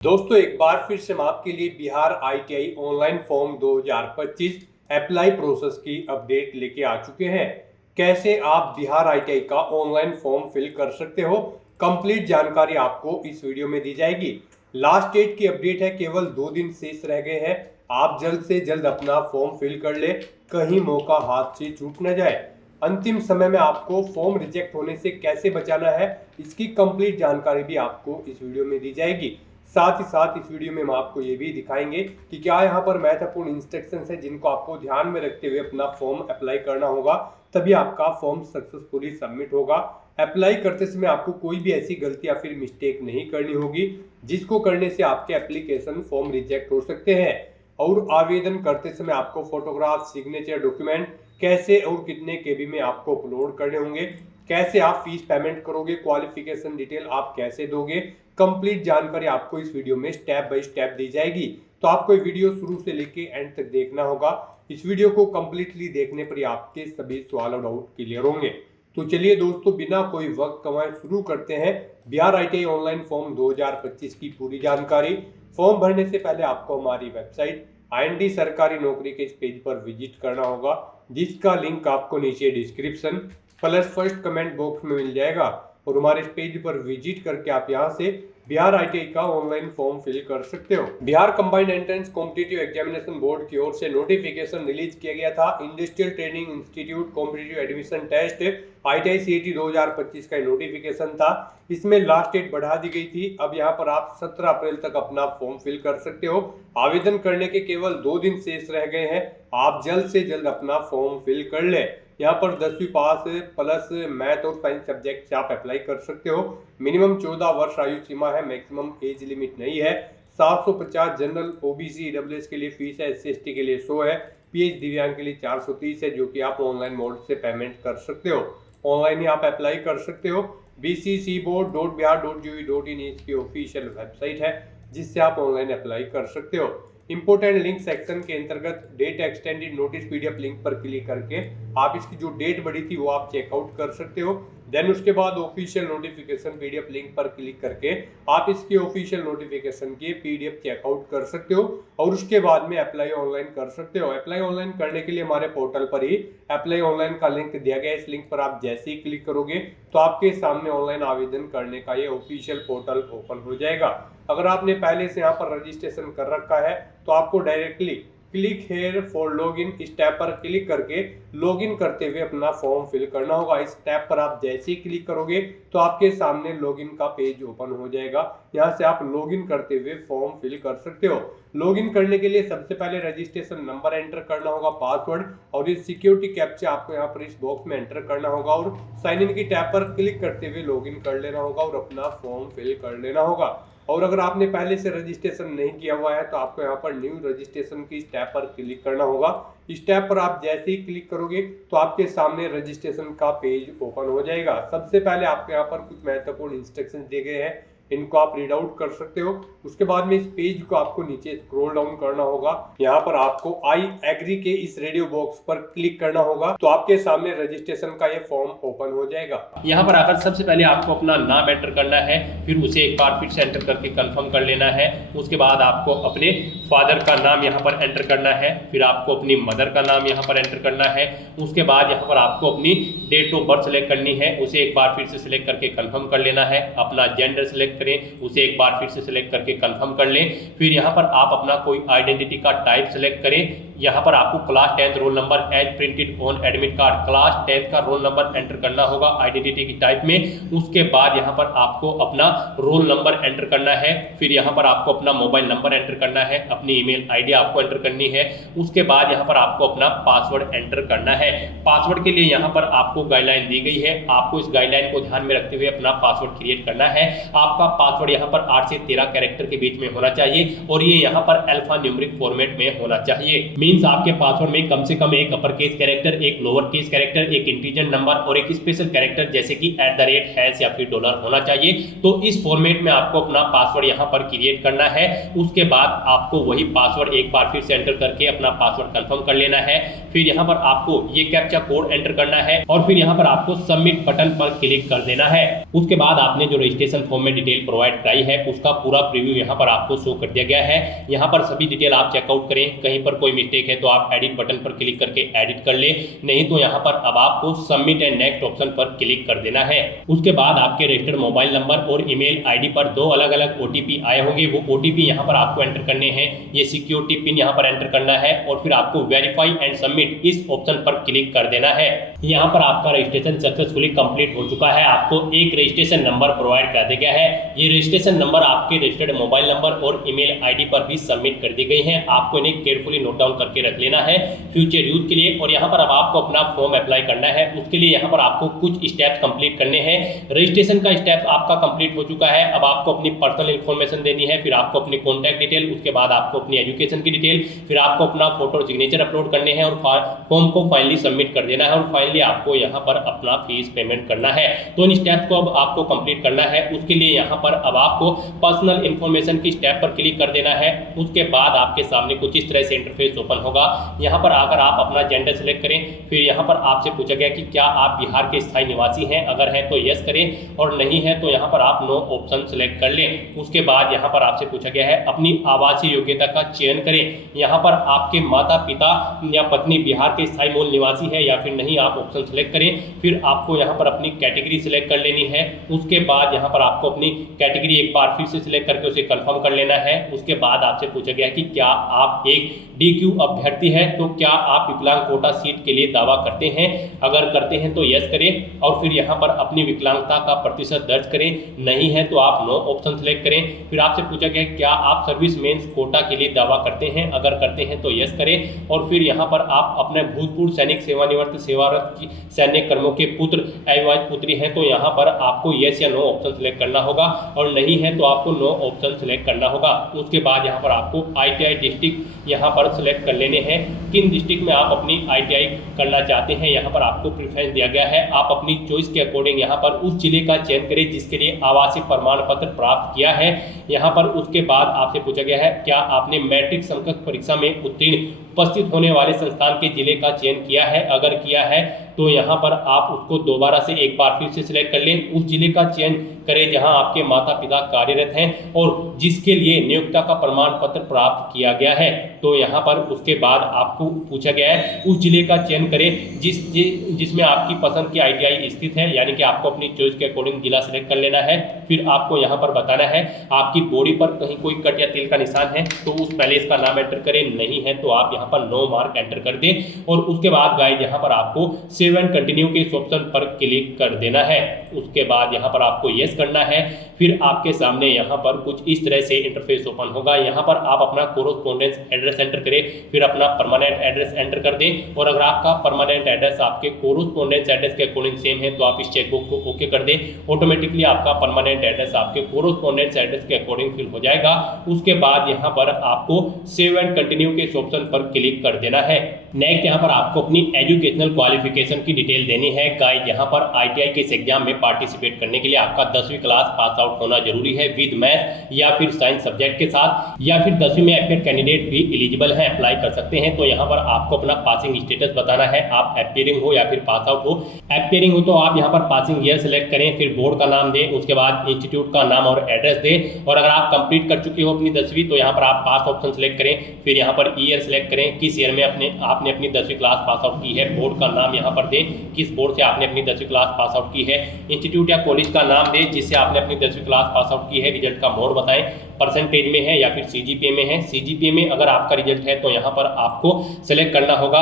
दोस्तों एक बार फिर से हम आपके लिए Bihar ITI online form 2025 apply process की अपडेट लेके आ चुके हैं। कैसे आप बिहार आईटीआई का ऑनलाइन फॉर्म फिल कर सकते हो, कंप्लीट जानकारी आपको इस वीडियो में दी जाएगी। लास्ट डेट की अपडेट है, केवल 2 दिन शेष रह गए हैं। आप जल्द से जल्द अपना फॉर्म फिल कर ले, कहीं मौका हाथ से छूट न जाए। अंतिम समय में आपको फॉर्म रिजेक्ट होने से कैसे बचाना है, इसकी कंप्लीट जानकारी भी आपको इस वीडियो में दी जाएगी। साथ ही साथ इस वीडियो में हम आपको ये भी दिखाएंगे कि क्या यहाँ पर महत्वपूर्ण इंस्ट्रक्शंस है जिनको आपको ध्यान में रखते हुए अपना फॉर्म अप्लाई करना होगा, तभी आपका फॉर्म सक्सेसफुली सबमिट होगा। अप्लाई करते समय आपको कोई भी ऐसी गलती या फिर मिस्टेक नहीं करनी होगी जिसको करने से आपके एप्लीकेशन फॉर्म रिजेक्ट हो सकते हैं। और आवेदन करते समय आपको फोटोग्राफ, सिग्नेचर, डॉक्यूमेंट कैसे और कितने केबी में आपको अपलोड करने होंगे, कैसे आप फीस पेमेंट करोगे, क्वालिफिकेशन डिटेल आप कैसे दोगे, कंप्लीट जानकारी आपको इस वीडियो में स्टेप बाय स्टेप दी जाएगी। तो आपको ये वीडियो शुरू से लेके एंड तक देखना होगा। इस वीडियो को कंप्लीटली देखने पर ही आपके सभी सवाल और डाउट क्लियर होंगे। तो चलिए दोस्तों, बिना कोई वक्त गंवाए शुरू करते हैं बिहार आईटीआई ऑनलाइन फॉर्म 2025 की पूरी जानकारी। फॉर्म भरने से पहले आपको हमारी वेबसाइट आईएनडी सरकारी नौकरी के इस पेज पर विजिट करना होगा, जिसका लिंक आपको नीचे description plus first comment box में मिल जाएगा। और हमारे इस पेज पर विजिट करके आप यहां से बिहार आईटीआई का ऑनलाइन फॉर्म फिल कर सकते हो। Bihar combined entrance competitive examination board की ओर से नोटिफिकेशन रिलीज किया गया था। Industrial training institute competitive admission test ITI CET 2025 का नोटिफिकेशन था। इसमें लास्ट डेट बढ़ा दी गई थी। अब यहाँ पर आप 17 अप्रैल तक अपना फॉर्म फिल कर सकते हो। आवेदन करने के केवल 2 दिन शेष रह गए हैं। आप जल्द से जल्द अपना फॉर्म फिल कर ले। यहाँ पर 10वीं पास प्लस मैथ और साइंस सब्जेक्ट से आप अप्लाई कर सकते हो। मिनिमम 14 वर्ष आयु सीमा है, मैक्सिमम एज लिमिट नहीं है। 750 जनरल, ओबीसी, ईडब्ल्यूएस के लिए फीस है, SC/ST के लिए 100 है, PH दिव्यांग के लिए 430 है, जो कि आप ऑनलाइन मोड से पेमेंट कर सकते हो। ऑनलाइन ही आप अप्लाई कर सकते हो। bccboard.bihar.gov.in इसकी ऑफिशियल वेबसाइट है, जिससे आप ऑनलाइन अप्लाई कर सकते हो। इंपोर्टेंट लिंक सेक्शन के अंतर्गत date extended notice PDF link पर क्लिक करके आप इसकी जो डेट बढ़ी थी वो आप चेकआउट कर सकते हो। देन उसके बाद ऑफिशियल नोटिफिकेशन PDF लिंक पर क्लिक करके आप इसकी ऑफिशियल नोटिफिकेशन की PDF चेकआउट कर सकते हो और उसके बाद में अप्लाई ऑनलाइन कर सकते हो। अप्लाई ऑनलाइन करने के लिए हमारे पोर्टल पर ही अप्लाई ऑनलाइन का लिंक दिया गया है। इस लिंक पर आप जैसे ही क्लिक करोगे तो आपके सामने ऑनलाइन आवेदन करने का ये ऑफिशियल पोर्टल ओपन हो जाएगा। अगर आपने पहले से यहाँ पर रजिस्ट्रेशन कर रखा है तो आपको directly click here for login इस टैब पर क्लिक करके लॉगिन करते हुए अपना फॉर्म फिल करना होगा। इस टैब पर आप जैसे ही क्लिक करोगे तो आपके सामने लॉगिन का पेज ओपन हो जाएगा। यहाँ से आप लॉगिन करते हुए फॉर्म फिल कर सकते हो। लॉगिन करने के लिए सबसे पहले रजिस्ट्रेशन नंबर एंटर करना होगा, पासवर्ड, और ये सिक्योरिटी कैप्चा आपको यहाँ पर इस बॉक्स में एंटर करना होगा और साइन इन की टैब पर क्लिक करते हुए लॉगिन कर लेना होगा और अपना फॉर्म फिल कर लेना होगा। और अगर आपने पहले से रजिस्ट्रेशन नहीं किया हुआ है तो आपको यहाँ पर न्यू रजिस्ट्रेशन की टैब पर क्लिक करना होगा। इस टैब पर आप जैसे ही क्लिक करोगे तो आपके सामने रजिस्ट्रेशन का पेज ओपन हो जाएगा। सबसे पहले आपको यहाँ पर कुछ महत्वपूर्ण इंस्ट्रक्शन दिए गए हैं, इनको आप रीड आउट कर सकते हो। उसके बाद में इस पेज को आपको नीचे स्क्रॉल डाउन करना होगा। यहाँ पर आपको आई एग्री के इस रेडियो बॉक्स पर क्लिक करना होगा तो आपके सामने रजिस्ट्रेशन का ये फॉर्म ओपन हो जाएगा। यहाँ पर आकर सबसे पहले आपको अपना नाम एंटर करना है, फिर उसे एक बार फिर से एंटर करके कंफर्म कर लेना है। उसके बाद आपको अपने फादर का नाम यहाँ पर एंटर करना है, फिर आपको अपनी मदर का नाम यहाँ पर एंटर करना है। उसके बाद यहाँ पर आपको अपनी डेट ऑफ बर्थ सेलेक्ट करनी है, उसे एक बार फिर से सिलेक्ट करके कंफर्म कर लेना है। अपना जेंडर सेलेक्ट करें, उसे एक बार फिर से सिलेक्ट करके कंफर्म कर लें। फिर यहाँ पर आप अपना कोई आइडेंटिटी का टाइप सेलेक्ट करें। यहाँ पर आपको class 10th roll number as printed on admit card, class 10th का रोल नंबर एंटर करना होगा आइडेंटिटी की टाइप में। उसके बाद यहाँ पर आपको अपना रोल नंबर एंटर करना है। फिर यहाँ पर आपको अपना मोबाइल नंबर एंटर करना है, अपनी ईमेल आईडी आपको एंटर करनी है। उसके बाद यहाँ पर आपको अपना पासवर्ड एंटर करना है। पासवर्ड के लिए यहाँ पर आपको गाइडलाइन दी गई है, आपको इस गाइडलाइन को ध्यान में रखते हुए अपना पासवर्ड क्रिएट करना है। आपका पासवर्ड यहाँ पर 8 से 13 कैरेक्टर के बीच में होना चाहिए और ये यहाँ पर अल्फा न्यूमेरिक फॉर्मेट में होना चाहिए। मीन्स आपके पासवर्ड में कम से कम एक अपर केस कैरेक्टर, एक लोअर केस कैरेक्टर, एक इंटीजर नंबर और एक स्पेशल कैरेक्टर जैसे कि @ या फिर डॉलर होना चाहिए। तो इस फॉर्मेट में आपको अपना पासवर्ड यहाँ पर क्रिएट करना है। उसके बाद आपको वही पासवर्ड एक बार फिर से एंटर करके अपना पासवर्ड कंफर्म कर लेना है। फिर यहाँ पर आपको ये कैप्चा कोड एंटर करना है और फिर यहाँ पर आपको सबमिट बटन पर क्लिक कर देना है। उसके बाद आपने जो रजिस्ट्रेशन फॉर्म में डिटेल प्रोवाइड कराई है उसका पूरा प्रीव्यू यहाँ पर आपको शो कर दिया गया है। यहाँ पर सभी डिटेल आप चेकआउट करें, कहीं पर कोई मिस्टेक है तो आप एडिट बटन पर क्लिक करके एडिट कर ले, नहीं तो यहाँ पर अब आपको सबमिट एंड नेक्स्ट ऑप्शन पर क्लिक कर देना है। उसके बाद आपके रजिस्टर्ड मोबाइल नंबर और ईमेल आईडी पर 2 अलग अलग OTP आए होंगे। वो OTP यहाँ पर आपको एंटर करने हैं। ये सिक्योरिटी पिन यहाँ पर एंटर करना है और फिर आपको वेरीफाई एंड सबमिट इस ऑप्शन पर क्लिक कर देना है। यहाँ पर आपका रजिस्ट्रेशन सक्सेसफुली कंप्लीट हो चुका है। आपको एक रजिस्ट्रेशन नंबर प्रोवाइड कर दिया गया है। ये रजिस्ट्रेशन नंबर आपके रजिस्टर्ड मोबाइल नंबर और ईमेल आईडी पर भी सबमिट कर दी गई है। आपको इन्हें केयरफुली नोट डाउन करके रख लेना है फ्यूचर यूज के लिए। और यहाँ पर अब आपको अपना फॉर्म अप्लाई करना है। उसके लिए यहाँ पर आपको कुछ स्टेप्स कंप्लीट करने हैं। रजिस्ट्रेशन का स्टेप आपका कंप्लीट हो चुका है। अब आपको अपनी पर्सनल इन्फॉर्मेशन देनी है, फिर आपको अपनी कॉन्टैक्ट डिटेल, उसके बाद आपको अपनी एजुकेशन की डिटेल, फिर आपको अपना फोटो और सिग्नेचर अपलोड करने हैं और फॉर्म को फाइनली सबमिट कर देना है और फाइनली आपको यहाँ पर अपना फीस पेमेंट करना है। तो इन स्टेप्स को अब आपको कंप्लीट करना है। उसके लिए यहाँ पर अब आपको पर्सनल इन्फॉर्मेशन की स्टेप पर क्लिक कर देना है। उसके बाद आपके सामने कुछ इस तरह से इंटरफेस ओपन होगा। यहाँ पर आकर आप अपना जेंडर सेलेक्ट करें। फिर यहाँ पर आपसे पूछा गया कि क्या आप बिहार के स्थायी निवासी हैं, अगर हैं तो यस करें और नहीं है तो यहाँ पर आप नो ऑप्शन सेलेक्ट कर लें। उसके बाद यहाँ पर आपसे पूछा गया है अपनी आवासीय योग्यता का चयन करें। यहाँ पर आपके माता पिता या पत्नी बिहार के स्थायी मूल निवासी है या फिर नहीं, आप ऑप्शन सेलेक्ट करें। फिर आपको यहाँ पर अपनी कैटेगरी सिलेक्ट कर लेनी है। उसके बाद यहाँ पर आपको अपनी कैटेगरी एक बार फिर से सिलेक्ट करके उसे कंफर्म कर लेना है। उसके बाद आपसे पूछा गया कि क्या आप एक DQ अभ्यर्थी हैं, तो क्या आप विकलांग कोटा सीट के लिए दावा करते हैं, अगर करते हैं तो यस करें और फिर यहाँ पर अपनी विकलांगता का प्रतिशत दर्ज करें, नहीं है तो आप नो ऑप्शन सेलेक्ट करें। फिर आपसे पूछा गया क्या आप सर्विस मेंस कोटा के लिए दावा करते हैं, अगर करते हैं तो यस करें और फिर यहाँ पर आप अपने भूतपूर्व सैनिक सेवानिवृत्त सेवारत सैन्य कर्मों के पुत्र अविवाहित पुत्री हैं तो यहाँ पर आपको यस या नो ऑप्शन सेलेक्ट करना होगा और नहीं है तो आपको नो ऑप्शन सेलेक्ट करना होगा। उसके बाद यहाँ पर आपको ITI डिस्ट्रिक्ट यहाँ पर सेलेक्ट कर लेने हैं। किन डिस्ट्रिक्ट में आप अपनी ITI करना चाहते हैं यहाँ पर आपको प्रेफरेंस दिया गया है। आप अपनी चॉइस के अकॉर्डिंग यहाँ पर उस जिले का चयन करें जिसके लिए आवासीय प्रमाण पत्र प्राप्त किया है। यहाँ पर उसके बाद आपसे पूछा गया है क्या आपने मैट्रिक समकक्ष परीक्षा में उत्तीर्ण उपस्थित होने वाले संस्थान के जिले का चयन किया है, अगर किया है तो यहाँ पर आप उसको दोबारा से एक बार फिर से सिलेक्ट कर लें। उस जिले का चयन करें जहां आपके माता पिता कार्यरत हैं और जिसके लिए नियोक्ता का प्रमाण पत्र प्राप्त किया गया है। तो यहाँ पर उसके बाद आपको पूछा गया है उस जिले का चयन करें जिसमें आपकी पसंद की ITI स्थित है, यानी कि आपको अपनी चॉइस के अकॉर्डिंग जिला सेलेक्ट कर लेना है। फिर आपको यहाँ पर बताना है आपकी बॉडी पर कहीं कोई कट या तिल का निशान है तो उस पैलेस का नाम एंटर करें, नहीं है तो आप यहाँ पर नो मार्क एंटर कर दें। और उसके बाद गाइस यहाँ पर आपको सेव एंड कंटिन्यू के इस ऑप्शन पर क्लिक कर देना है। उसके बाद यहाँ पर आपको यस करना है। फिर आपके सामने यहाँ पर कुछ इस तरह से इंटरफेस ओपन होगा। यहाँ पर आप अपना कोरोस्पोंडेंस एड्रेस एंटर करें, फिर अपना परमानेंट एड्रेस एंटर कर दें और अगर आपका परमानेंट एड्रेस आपके कोरोस्पोंडेंस एड्रेस के अकॉर्डिंग सेम है तो आप इस चेकबॉक्स को ओके कर दें। ऑटोमेटिकली आपका परमानेंट एड्रेस आपके कोरोस्पोंडेंस एड्रेस के अकॉर्डिंग फिल हो जाएगा। उसके बाद यहाँ पर आपको सेव एंड कंटिन्यू के इस ऑप्शन पर क्लिक कर देना है। नेक्स्ट यहाँ पर आपको अपनी एजुकेशनल क्वालिफिकेशन की डिटेल देनी है। गाइस यहाँ पर ITI के इस एग्जाम में पार्टिसिपेट करने के लिए आपका 10वीं क्लास पास आउट होना जरूरी है विद मैथ या फिर साइंस सब्जेक्ट के साथ, या फिर 10वीं में अपियर कैंडिडेट भी एलिजिबल हैं, अप्लाई कर सकते हैं। तो यहाँ पर आपको अपना पासिंग स्टेटस बताना है, आप अपियरिंग हो या फिर पास आउट हो। अपियरिंग हो तो आप यहाँ पर पासिंग ईयर सेलेक्ट करें, फिर बोर्ड का नाम दें, उसके बाद इंस्टीट्यूट का नाम और एड्रेस दें। और अगर आप कंप्लीट कर चुके हो अपनी 10वीं तो यहाँ पर आप पास ऑप्शन सेलेक्ट करें, फिर यहाँ पर ईयर सेलेक्ट करें, किस ईयर में आपने अपनी 10वीं क्लास पास आउट की है, बोर्ड का नाम यहाँ पर दें, किस बोर्ड से आपने अपनी 10वीं क्लास पास आउट की है, इंस्टीट्यूट या कॉलेज का नाम दें जिससे आपने अपनी 10वीं क्लास पास आउट की है, रिजल्ट का मोड बताएं, परसेंटेज में है या फिर CGPA में है। CGPA में अगर आपका रिजल्ट है तो यहाँ पर आपको सेलेक्ट करना होगा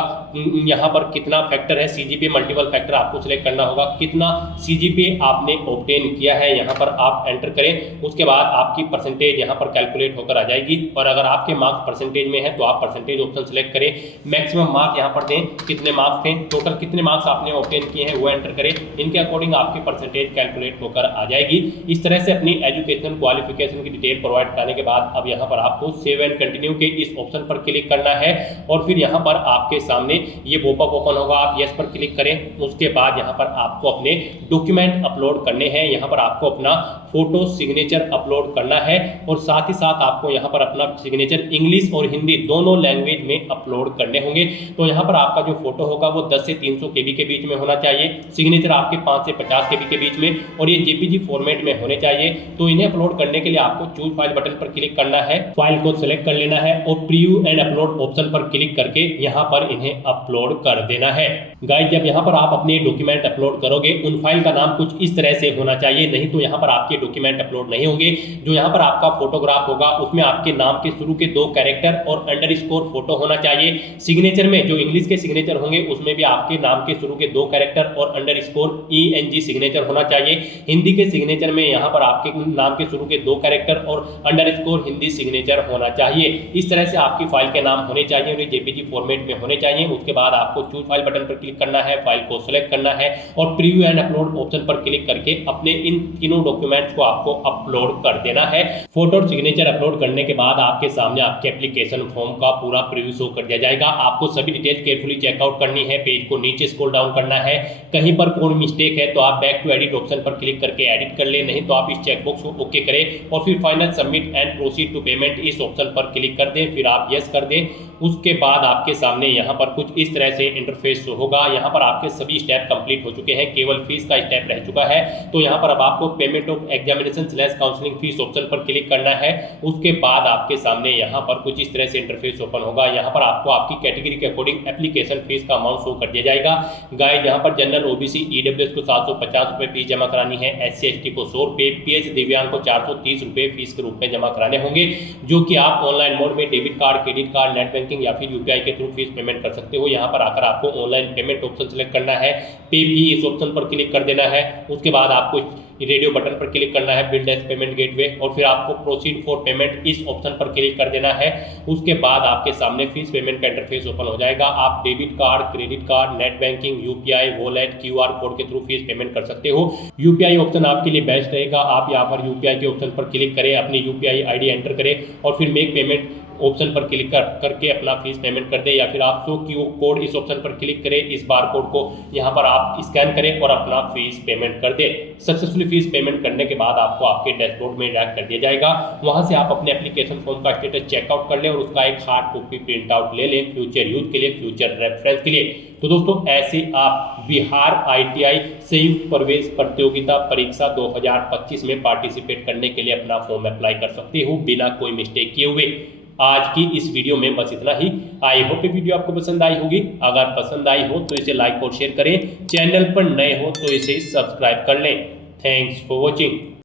यहाँ पर कितना फैक्टर है, CGPA मल्टीपल फैक्टर आपको सेलेक्ट करना होगा, कितना CGPA आपने ऑब्टेन किया है यहाँ पर आप एंटर करें। उसके बाद आपकी परसेंटेज यहाँ पर कैलकुलेट होकर आ जाएगी और अगर आपके मार्क्स परसेंटेज में है तो आप परसेंटेज ऑप्शन सेलेक्ट करें। मैक्सिमम मार्क्स यहाँ पर दें, कितने मार्क्स थे, टोटल कितने मार्क्स आपने ऑब्टेन किए हैं वो एंटर करें। इनके अकॉर्डिंग आपकी परसेंटेज कैलकुलेट होकर आ जाएगी। इस तरह से अपनी एजुकेशनल क्वालिफिकेशन की डिटेल प्रोवाइड फॉर्मेट आने के बाद अब यहाँ पर आपको सेव एंड कंटिन्यू के इस ऑप्शन पर क्लिक करना है और फिर यहाँ पर आपके सामने ये पॉपअप ओपन होगा, आप यस पर क्लिक करें। उसके बाद यहाँ पर आपको अपने डॉक्यूमेंट अपलोड करने हैं। यहाँ पर आपको अपना फोटो सिग्नेचर अपलोड करना है और साथ ही साथ आपको यहाँ पर अपना सिग्नेचर इंग्लिश और हिंदी दोनों लैंग्वेज में अपलोड करने होंगे। तो यहाँ पर आपका जो फोटो होगा वो 10 से 300 KB के बीच में होना चाहिए, सिग्नेचर आपके 5 से 50 KB के बीच में और ये JPG फॉर्मेट में होने चाहिए। तो इन्हें अपलोड करने के लिए आपको चूज फाइल बटन पर क्लिक करना है, फाइल को सिलेक्ट कर लेना है और प्रीव्यू एंड अपलोड ऑप्शन पर क्लिक करके यहाँ पर इन्हें अपलोड कर देना है। गाइस, जब यहाँ पर आप अपने डॉक्यूमेंट अपलोड करोगे उन फाइल का नाम कुछ इस तरह से होना चाहिए, नहीं तो यहाँ पर आपके डॉक्यूमेंट अपलोड नहीं होंगे। जो यहाँ पर आपका फोटोग्राफ होगा उसमें आपके नाम के शुरू के 2 कैरेक्टर और अंडरस्कोर फोटो होना चाहिए। सिग्नेचर में जो इंग्लिश के सिग्नेचर होंगे उसमें भी आपके नाम के शुरू के 2 कैरेक्टर और अंडरस्कोर ENG सिग्नेचर होना चाहिए। हिंदी के सिग्नेचर में यहाँ पर आपके नाम के शुरू के 2 कैरेक्टर और अंडरस्कोर हिंदी सिग्नेचर होना चाहिए। इस तरह से आपकी फाइल के नाम होने चाहिए और JPG फॉर्मेट में होने चाहिए। उसके बाद आपको चूज फाइल बटन पर क्लिक करना है, फाइल को सिलेक्ट करना है और प्रीव्यू एंड अपलोड ऑप्शन पर क्लिक करके अपने इन तीनों डॉक्यूमेंट्स को आपको अपलोड कर देना है। फोटो और सिग्नेचर अपलोड करने के बाद आपके सामने आपके एप्लीकेशन फॉर्म का पूरा प्रीव्यू शो कर दिया जाएगा। आपको सभी डिटेल्स केयरफुली चेकआउट करनी है, पेज को नीचे स्क्रॉल डाउन करना है। कहीं पर कोई मिस्टेक है तो आप बैक टू एडिट ऑप्शन पर क्लिक करके एडिट कर ले, नहीं तो आप इस चेकबॉक्स को ओके करें और फिर final submit and proceed to payment इस ऑप्शन पर क्लिक कर दें, फिर आप यस कर दें। उसके बाद आपके सामने यहाँ पर कुछ इस तरह से इंटरफेस होगा। यहाँ पर आपके सभी स्टेप कंप्लीट हो चुके हैं, केवल फीस का स्टेप रह चुका है। तो यहाँ पर अब आपको payment of examination / counselling fees option पर क्लिक करना है। उसके बाद आपके सामने यहाँ पर कुछ इस तरह से इंटरफेस ओपन होगा। यहाँ पर आपको आपकी कैटेगरी के अकॉर्डिंग एप्लीकेशन फीस का अमाउंट शो कर दिया जाएगा। गाइस, यहाँ पर जनरल OBC EWS को 750 रुपये फीस जमा करानी है, SC ST को 100 रुपये, PH दिव्यांग को 430 रुपये फीस के रूप में जमा कराने होंगे, जो कि आप ऑनलाइन मोड में debit card, credit card, net banking या फिर UPI के थ्रू फीस पेमेंट कर सकते हो। यहाँ पर आकर आपको ऑनलाइन पेमेंट ऑप्शन सेलेक्ट करना है, पे भी इस ऑप्शन पर क्लिक कर देना है। उसके बाद आपको रेडियो बटन पर क्लिक करना है, बिल्ड एज पेमेंट गेटवे, और फिर आपको प्रोसीड फॉर पेमेंट इस ऑप्शन पर क्लिक कर देना है। उसके बाद आपके सामने फीस पेमेंट का इंटरफेस ओपन हो जाएगा। आप debit card, credit card, net banking, UPI, wallet, QR code के थ्रू फीस पेमेंट कर सकते हो। UPI ऑप्शन आपके लिए बेस्ट रहेगा। आप यहाँ पर UPI के ऑप्शन पर क्लिक करें, अपनी UPI ID एंटर करें और फिर मेक पेमेंट ऑप्शन पर क्लिक करके अपना फीस पेमेंट कर दे, या फिर आप शो क्यू कोड इस ऑप्शन पर क्लिक करें, इस बार कोड को यहाँ पर आप स्कैन करें और अपना फीस पेमेंट कर दे। सक्सेसफुली फीस पेमेंट करने के बाद आपको आपके डैशबोर्ड में ड्रैग कर दिया जाएगा। वहाँ से आप अपने एप्लीकेशन फॉर्म का स्टेटस चेकआउट कर लें और उसका एक हार्ड कॉपी प्रिंट आउट ले लें फ्यूचर यूज के लिए, फ्यूचर रेफरेंस के लिए। तो दोस्तों, ऐसे आप बिहार ITI संयुक्त प्रवेश प्रतियोगिता परीक्षा 2025 में पार्टिसिपेट करने के लिए अपना फॉर्म अप्लाई कर सकते हो बिना कोई मिस्टेक किए हुए। आज की इस वीडियो में बस इतना ही। आई होप ये वीडियो आपको पसंद आई होगी। अगर पसंद आई हो तो इसे लाइक और शेयर करें, चैनल पर नए हो तो इसे सब्सक्राइब कर लें। Thanks for watching.